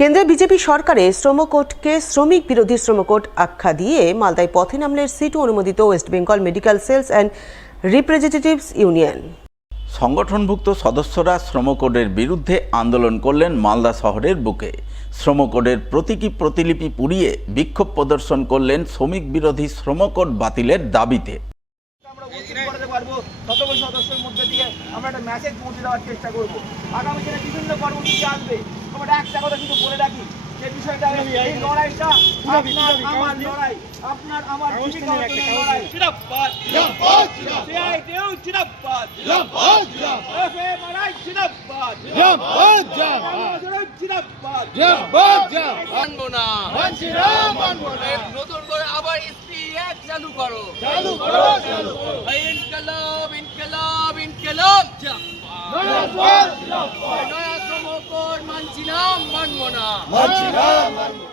কেন্দ্রের বিজেপি সরকারে শ্রম কোডকে শ্রমিক বিরোধী শ্রম কোড আখ্যা দিয়ে মালদায় পথে নামলেন সিটু অনুমোদিত West Bengal medical sales and representatives union. সংগঠনভুক্ত সদস্যরা শ্রম কোডের বিরুদ্ধে আন্দোলন করলেন মালদা শহরের বুকে। শ্রম কোডের প্রতীকী প্রতিলিপি পুড়িয়ে বিক্ষোভ প্রদর্শন করলেন শ্রমিক বিরোধী শ্রম কোড বাতিলের দাবিতে। সদস্যের মধ্যে দিয়ে আমরা একটা মেসেজ পৌঁছে দেওয়ার চেষ্টা করব। আগামী দিনে বিভিন্ন কর্মসূচি আসবে। আমরা একটা কথা শুধু বলে রাখি, যে বিষয়টা এই লড়াইটা আপনার আমার লড়াই, আপনার আমার জীবিকা অর্জনের লড়াই। জিন্দাবাদ জিন্দাবাদ সিআইটিউ জিন্দাবাদ জিন্দাবাদ জিন্দাবাদ এফএমআরআই জিন্দাবাদ জিন্দাবাদ জিন্দাবাদ জিন্দাবাদ জিন্দাবাদ মানবো না, মানছি না, মানবো না। নতুন করে আবার এসপি অ্যাক্ট চালু করো, চালু করো, চালু করো। ইনকলাব ইনকলাব ইনকলাব জিন্দাবাদ জিন্দাবাদ নয়া শ্রম কোড মানছি না, মানবো না। মানছি না, মানবো না।